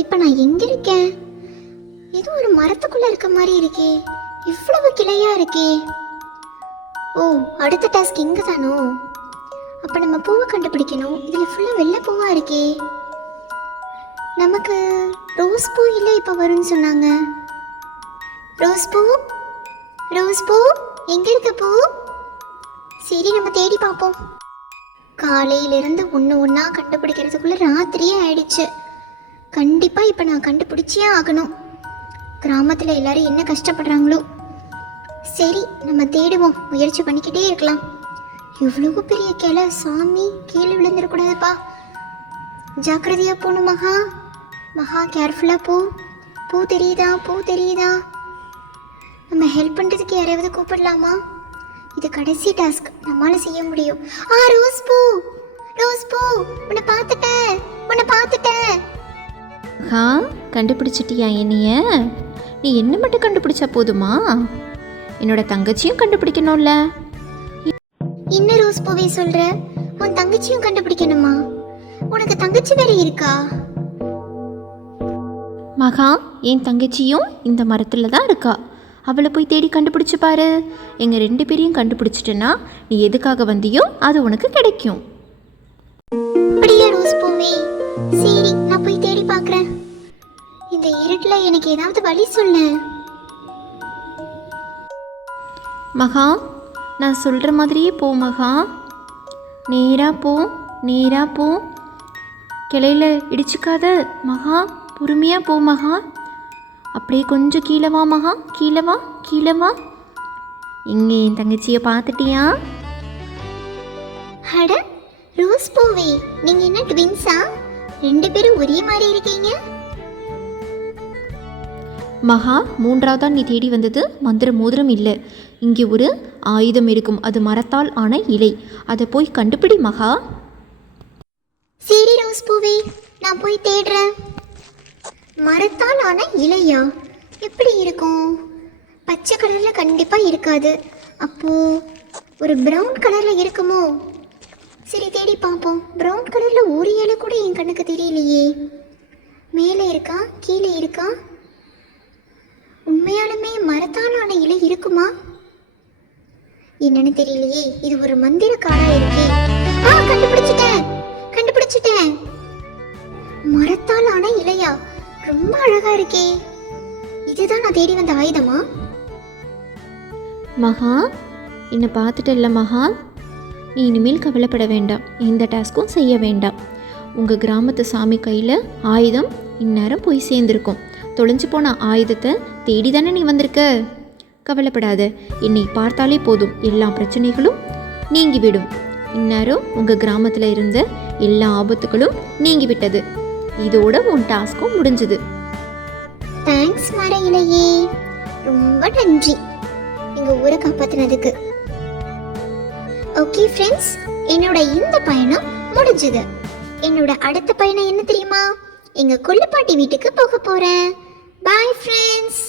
இப்போ நான் எங்க இருக்கேன்? ஏதோ ஒரு மரத்துக்குள்ள இருக்க மாதிரி இருக்கே. இவ்வளவு கிளையா இருக்கே. ஓ, அடுத்த டாஸ்க் இங்க தானோ? அப்ப நம்ம பூவை கண்டுபிடிக்கணும். இதுல ஃபுல்லா வெள்ளை பூவா இருக்கே. நமக்கு ரோஸ் பூ இல்லை இப்ப வரும்னு சொன்னாங்க. ரோஸ் பூ, ரோஸ் பூ எங்க இருக்க பூ? சரி, நம்ம தேடி பார்ப்போம். காலையிலிருந்து ஒன்று ஒன்றா கண்டுபிடிக்கிறதுக்குள்ள ராத்திரியே ஆயிடுச்சு. கண்டிப்பா இப்ப நான் கண்டுபிடிச்சே ஆகணும். கிராமத்துல எல்லாரும் என்ன கஷ்டப்படுறாங்களோ. சரி, நம்ம தேடுவோம். முயற்சி பண்ணிக்கிட்டே இருக்கலாம். இவ்வளவு பெரிய கிளை, சாமி கீழே விழுந்துடக்கூடாதுப்பா. ஜாக்கிரதையா போகணும் மகா. மகா கேர்ஃபுல்லா போ. பூ தெரியுதா? பூ தெரியுதா? நம்ம ஹெல்ப் பண்றதுக்கு யாரையாவது கூப்பிடலாமா? இது கடைசி டாஸ்க், நம்மளால செய்ய முடியும். ரோஸ் பூ, ரோஸ் பூ, உன்னை பார்த்துட்டேன், உன்னை பார்த்துட்டேன். கண்டுபிடிச்சிட்டியா என்னைய? நீ என்ன மட்டும் கண்டுபிடிச்சா போதுமா? என்னோட தங்கச்சியும் கண்டுபிடிக்கணும்ல. என்ன ரோஸ் பூவே சொல்ற? உன் தங்கச்சியும் கண்டுபிடிக்கணுமா? உனக்கு தங்கச்சி வேற இருக்கா? மகா, என் தங்கச்சியும் இந்த மரத்துல தான் இருக்கா. அவளை போய் தேடி கண்டுபிடிச்சு பாரு. எங்கள் 2 பேரையும் கண்டுபிடிச்சிட்டேன்னா நீ எதுக்காக வந்தியோ அது உனக்கு கிடைக்கும். அப்படியா ரோஸ் பூவே? சரி, நான் போய் தேடி பார்க்கறேன். இந்த இருட்டுல எனக்கு ஏதாவது வழி சொல்லு. மகா, நான் சொல்கிற மாதிரியே போ மகா. நேராக போ, நேராக போ. கிளையில இடிச்சுக்காத மகா. பொறுமையாக போ மகா. அப்படியே கொஞ்சம் கீழே வா மகா. கீழே வா, கீழே வா. இங்கே என் தங்கச்சியை பார்த்துட்டியா? அட ரோஸ் பூவே, நீங்க என்ன ட்வின்ஸா? 2 பேரும் ஒரே மாதிரி இருக்கீங்க. மகா, 3வதா நீ தேடி வந்தது மந்திர மோதிரம் இல்லை. இங்கே ஒரு ஆயுதம் இருக்கும். அது மரத்தால் ஆன இலை. அதை போய் கண்டுபிடி மகா. சரி ரோஸ் பூவே, நான் போய் தேடுறேன். மரத்தால் ஆன இலையா? எப்படி இருக்கும்? பச்சை கலர்ல கண்டிப்பா இருக்காது. அப்போ ஒரு பிரவுன் கலர்ல இருக்குமோ? சரி, தேடி பார்ப்போம். பிரவுன் கலர்ல ஒரு இலை கூட என் கண்ணுக்கு தெரியலையே. மேலே இருக்கா, கீழே இருக்கா? உண்மையாலுமே மரத்தாலான இலை இருக்குமா? என்னன்னு தெரியலையே. இது ஒரு மந்திர காடா இருக்கே. கண்டுபிடிச்சிட்டேன், கண்டுபிடிச்சிட்டேன். மரத்தாலான இலையா? ரொம்ப அழகா இருக்கே. இதுதான் நான் தேடி வந்த ஆயுதமா? மகா, என்னை பார்த்துட்டல்ல மகா. நீ இனிமேல் கவலைப்பட வேண்டாம். எந்த டாஸ்க்கும் செய்ய வேண்டாம். உங்கள் கிராமத்து சாமி கையில் ஆயுதம் இந்நேரம் போய் சேர்ந்துருக்கும். தொலைஞ்சு போன ஆயுதத்தை தேடி தானே நீ வந்திருக்க. கவலைப்படாத. என்னை பார்த்தாலே போதும், எல்லா பிரச்சனைகளும் நீங்கிவிடும். இந்நேரம் உங்கள் கிராமத்தில் இருந்த எல்லா ஆபத்துகளும் நீங்கிவிட்டது. இதோட உன் டாஸ்க்கும் முடிஞ்சது. தேங்க்ஸ் மர இலையே, ரொம்ப நன்றி எங்க ஊரை காப்பாத்தினதுக்கு. ஓகே ஃப்ரெண்ட்ஸ், என்னோட இந்த பயணம் முடிஞ்சது. என்னோட அடுத்த பயணம் என்ன தெரியுமா? எங்க கொள்ளுப்பாட்டி வீட்டுக்கு போக போறேன். Bye friends.